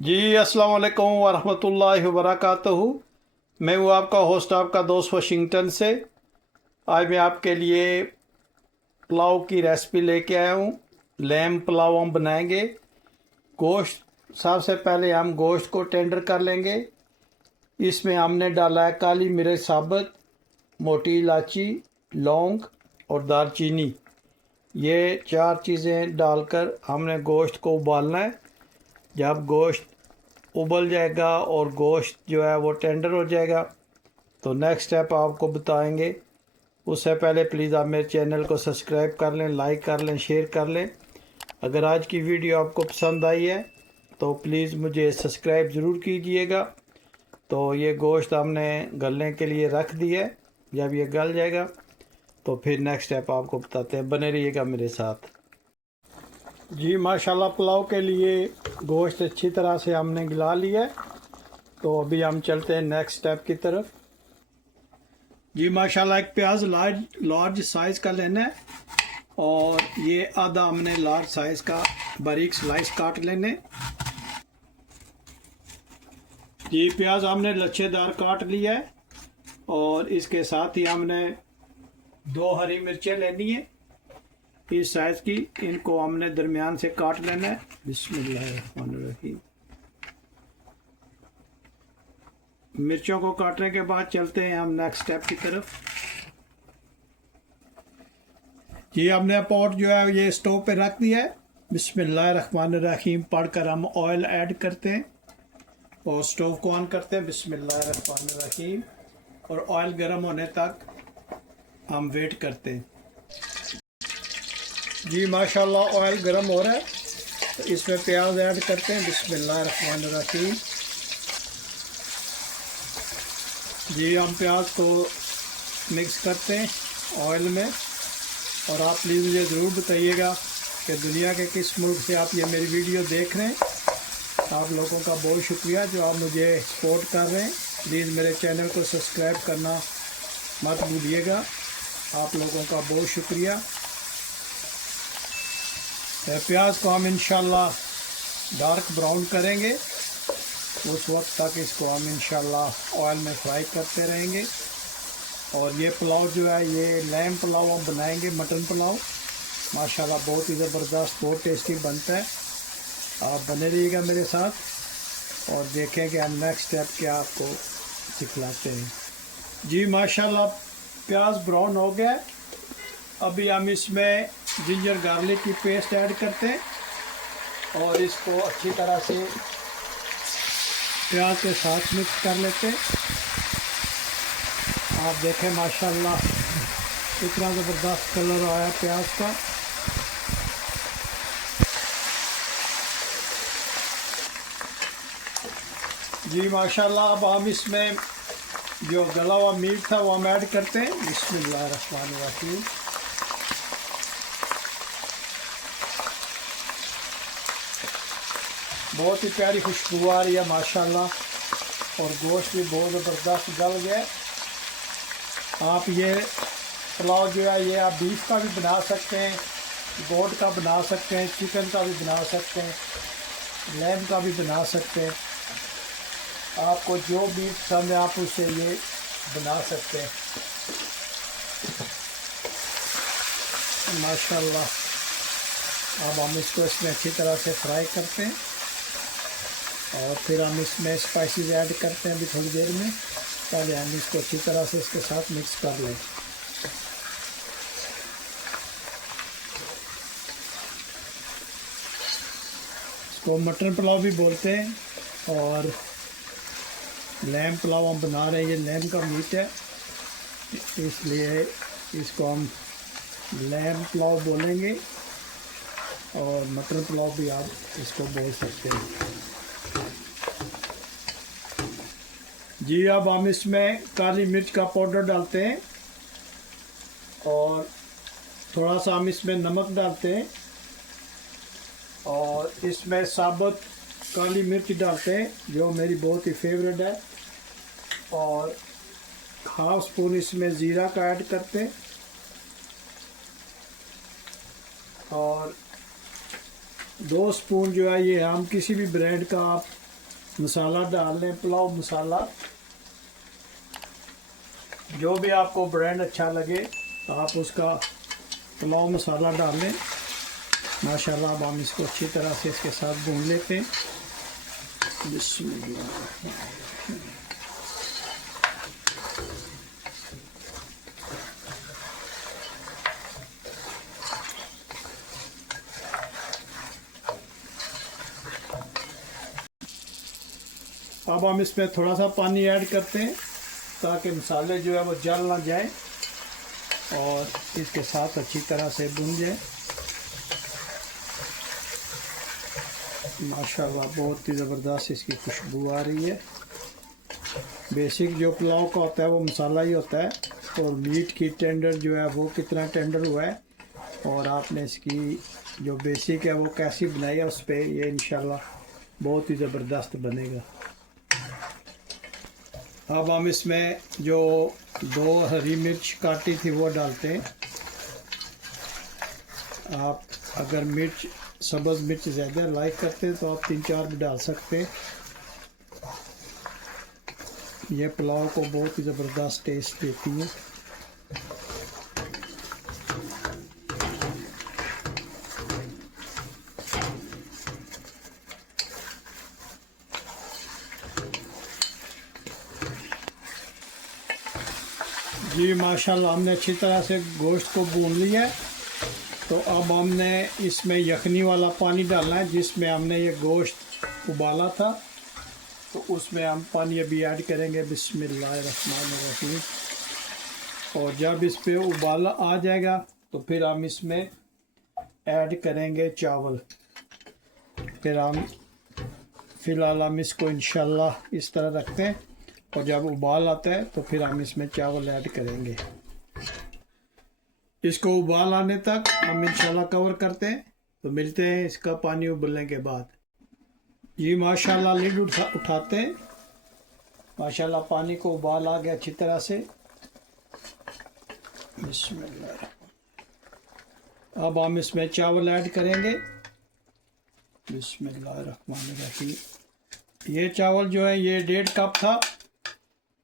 जी अस्सलाम वालेकुम वरहमतुल्लाहि वबरकातुहू। मैं हूँ आपका होस्ट, आपका दोस्त वाशिंगटन से। आज मैं आपके लिए पुलाव की रेसिपी लेके आया हूँ। लैम्ब पुलाव हम बनाएंगे। गोश्त सबसे पहले हम गोश्त को टेंडर कर लेंगे। इसमें हमने डाला है काली मिर्च साबुत, मोटी इलायची, लौंग और दालचीनी। ये चार चीज़ें डालकर हमने गोश्त को उबालना है। जब गोश्त उबल जाएगा और गोश्त जो है वो टेंडर हो जाएगा तो नेक्स्ट स्टेप आपको बताएंगे। उससे पहले प्लीज़ आप मेरे चैनल को सब्सक्राइब कर लें, लाइक कर लें, शेयर कर लें। अगर आज की वीडियो आपको पसंद आई है तो प्लीज़ मुझे सब्सक्राइब ज़रूर कीजिएगा। तो ये गोश्त हमने गलने के लिए रख दिया है। जब ये गल जाएगा तो फिर नेक्स्ट स्टेप आपको बताते हैं। बने रहिएगा मेरे साथ। जी माशाल्लाह, पुलाव के लिए गोश्त अच्छी तरह से हमने गला लिया है। तो अभी हम चलते हैं नेक्स्ट स्टेप की तरफ। जी माशाल्लाह, एक प्याज लार्ज साइज़ का लेना है और ये आधा हमने लार्ज साइज़ का बारीक स्लाइस काट लेने। जी प्याज हमने लच्छेदार काट लिया है और इसके साथ ही हमने 2 हरी मिर्चें लेनी है इस साइज़ की। इनको हमने दरमियान से काट लेना है। बिस्मिल्लाहिर्रहमानिर्रहीम। मिर्चों को काटने के बाद चलते हैं हम नेक्स्ट स्टेप की तरफ। ये हमने पॉट जो है ये स्टोव पे रख दिया है। बिस्मिल्लाहिर्रहमानिर्रहीम पढ़कर हम ऑयल ऐड करते हैं और स्टोव को ऑन करते हैं। बिस्मिल्लाहिर्रहमानिर्रहीम। और ऑयल गर्म होने तक हम वेट करते हैं। जी माशाल्लाह, ऑयल गर्म हो रहा है तो इसमें प्याज ऐड करते हैं। बिस्मिल्लाहिर्रहमानिर्रहीम। जी हम प्याज को मिक्स करते हैं ऑयल में। और आप प्लीज़ मुझे ज़रूर बताइएगा कि दुनिया के किस मुल्क से आप ये मेरी वीडियो देख रहे हैं। आप लोगों का बहुत शुक्रिया जो आप मुझे सपोर्ट कर रहे हैं। प्लीज़ मेरे चैनल को सब्सक्राइब करना मत भूलिएगा। आप लोगों का बहुत शुक्रिया। प्याज को हम इंशाल्लाह डार्क ब्राउन करेंगे। उस वक्त तक इसको हम इंशाल्लाह ऑयल में फ्राई करते रहेंगे। और ये पुलाव जो है ये लैम्ब पुलाव हम बनाएंगे, मटन पुलाव। माशाल्लाह बहुत ही ज़बरदस्त, बहुत टेस्टी बनता है। आप बने रहिएगा मेरे साथ और देखें कि हम नेक्स्ट स्टेप क्या आपको सिखलाते हैं। जी माशाल्लाह, प्याज ब्राउन हो गया। अभी हम इसमें जिंजर गार्लिक की पेस्ट ऐड करते हैं और इसको अच्छी तरह से प्याज के साथ मिक्स कर लेते हैं। आप देखें माशाल्लाह कितना ज़बरदस्त कलर आया प्याज का। जी माशाल्लाह, अब हम इसमें जो गला हुआ मीट था वो हम ऐड करते हैं। बिस्मिल्लाहिर्रहमानिर्रहीम। बहुत ही प्यारी खुशबू आ रही है माशाल्लाह और गोश्त भी बहुत ज़बरदस्त गल गया। आप ये पुलाव जो है ये आप बीफ का भी बना सकते हैं, गोट का बना सकते हैं, चिकन का भी बना सकते हैं, लैम्ब का भी बना सकते हैं। आपको जो भी पसंद है आप उससे ये बना सकते हैं माशाल्लाह। अब हम इसको इसमें अच्छी तरह से फ्राई करते हैं और फिर हम इसमें स्पाइसेस ऐड करते हैं अभी थोड़ी देर में। पहले हम इसको अच्छी तरह से इसके साथ मिक्स कर लें। इसको मटन पुलाव भी बोलते हैं और लैम्ब पुलाव हम बना रहे हैं। ये लैम्ब का मीट है इसलिए इसको हम लैम्ब पुलाव बोलेंगे और मटन पुलाव भी आप इसको बोल सकते हैं। जी अब हम इसमें काली मिर्च का पाउडर डालते हैं और थोड़ा सा हम इसमें नमक डालते हैं और इसमें साबुत काली मिर्च डालते हैं जो मेरी बहुत ही फेवरेट है। और हाफ स्पून इसमें ज़ीरा का ऐड करते हैं और 2 स्पून जो है ये हम किसी भी ब्रांड का आप मसाला डाल लें, पुलाव मसाला, जो भी आपको ब्रांड अच्छा लगे आप उसका पुलाव मसाला डाल लें। माशाल्लाह अब हम इसको अच्छी तरह से इसके साथ भून लेते हैं। बिस्मिल्लाह। अब हम इसमें थोड़ा सा पानी ऐड करते हैं ताकि मसाले जो है वो जल ना जाए और इसके साथ अच्छी तरह से भून जाए। माशाल्लाह बहुत ही ज़बरदस्त इसकी खुशबू आ रही है। बेसिक जो पुलाव का होता है वो मसाला ही होता है, और मीट की टेंडर जो है वो कितना टेंडर हुआ है और आपने इसकी जो बेसिक है वो कैसी बनाई है उस पर ये इंशाल्लाह बहुत ही ज़बरदस्त बनेगा। अब हम इसमें जो 2 हरी मिर्च काटी थी वो डालते हैं। आप अगर मिर्च सब्ज़ मिर्च ज़्यादा लाइक करते हैं तो आप 3-4 भी डाल सकते हैं। ये पुलाव को बहुत ही ज़बरदस्त टेस्ट देती है। जी माशाल्लाह हमने अच्छी तरह से गोश्त को भून लिया है। तो अब हमने इसमें यखनी वाला पानी डालना है जिसमें हमने ये गोश्त उबाला था, तो उसमें हम पानी अभी ऐड करेंगे। बिस्मिल्लाहिर्रहमानिर्रहीम। और जब इस पे उबाला आ जाएगा तो फिर हम इसमें ऐड करेंगे चावल। फिर हम फ़िलहाल हम इसको इंशाल्लाह इस तरह रखते हैं और जब उबाल आता है तो फिर हम इसमें चावल ऐड करेंगे। इसको उबाल आने तक हम इंशाल्लाह कवर करते हैं, तो मिलते हैं इसका पानी उबलने के बाद। ये माशाल्लाह लिड उठाते हैं। माशाल्लाह पानी को उबाल आ गया अच्छी तरह से। बिस्मिल्लाह। अब हम इसमें चावल ऐड करेंगे। बिस्मिल्लाहिर्रहमानिर्रहीम। ये चावल जो है ये 1.5 कप था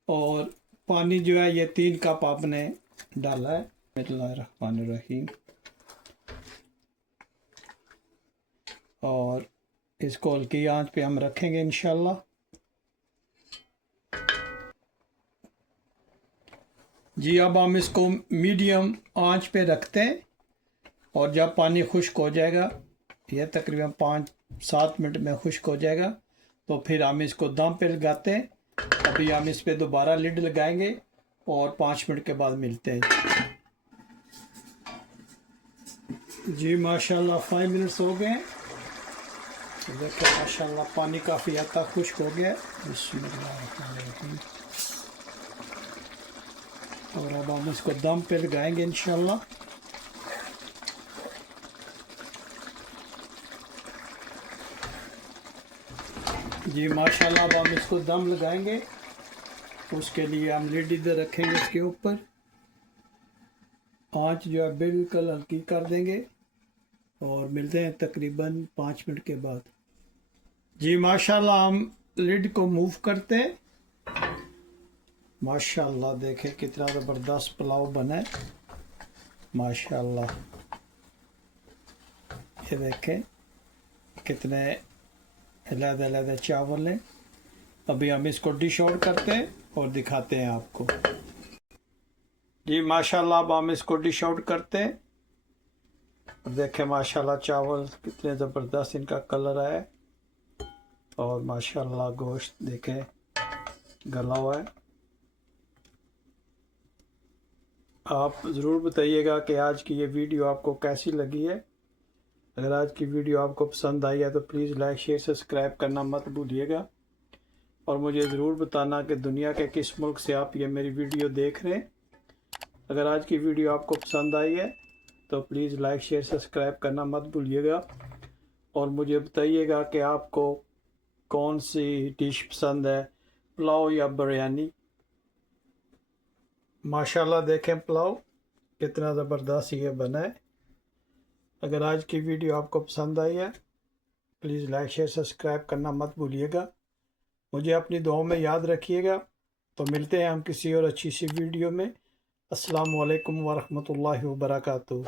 और पानी जो है ये 3 कप आपने डाला है। बिस्मिल्लाहिर्रहमानिर्रहीम। और इसको हल्की आंच पे हम रखेंगे इंशाल्लाह। जी अब हम इसको मीडियम आंच पे रखते हैं और जब पानी खुश्क हो जाएगा, यह तकरीबन 5-7 मिनट में खुश्क हो जाएगा, तो फिर हम इसको दम पे लगाते हैं। अभी हम इस पे दोबारा लिड लगाएंगे और 5 मिनट के बाद मिलते हैं। जी माशाल्लाह 5 मिनट्स हो गए। तो देखिए माशाल्लाह पानी काफ़ी हद तक खुश्क हो गया। बिस्मिल्लाहिर्रहमानिर्रहीम। और अब हम इसको दम पे लगाएंगे इंशाल्लाह। जी माशाल्लाह अब हम इसको दम लगाएंगे, उसके लिए हम लिड इधर रखेंगे इसके ऊपर। आंच जो है बिल्कुल हल्की कर देंगे और मिलते हैं तकरीबन 5 मिनट के बाद। जी माशाल्लाह हम लिड को मूव करते हैं। माशाल्लाह देखें कितना ज़बरदस्त पुलाव बना है। माशाल्लाह ये देखें कितने अलग-अलग चावल हैं। अभी हम इसको डिश आउट करते हैं और दिखाते हैं आपको। जी माशाल्लाह अब हम इसको डिश आउट करते हैं और देखें माशाल्लाह चावल कितने ज़बरदस्त इनका कलर है और माशाल्लाह गोश्त देखें गला हुआ है। आप ज़रूर बताइएगा कि आज की ये वीडियो आपको कैसी लगी है। अगर आज की वीडियो आपको पसंद आई है तो प्लीज़ लाइक शेयर सब्सक्राइब करना मत भूलिएगा और मुझे ज़रूर बताना कि दुनिया के किस मुल्क से आप ये मेरी वीडियो देख रहे हैं। अगर आज की वीडियो आपको पसंद आई है तो प्लीज़ लाइक शेयर सब्सक्राइब करना मत भूलिएगा और मुझे बताइएगा कि आपको कौन सी डिश पसंद है, पुलाव या बिरयानी। माशाल्लाह देखें पुलाव कितना ज़बरदस्त ये बना है। अगर आज की वीडियो आपको पसंद आई है प्लीज़ लाइक शेयर सब्सक्राइब करना मत भूलिएगा मुझे अपनी दुआओं में याद रखिएगा। तो मिलते हैं हम किसी और अच्छी सी वीडियो में। अस्सलामु अलैकुम वरहमतुल्लाहि वबरकातुहू।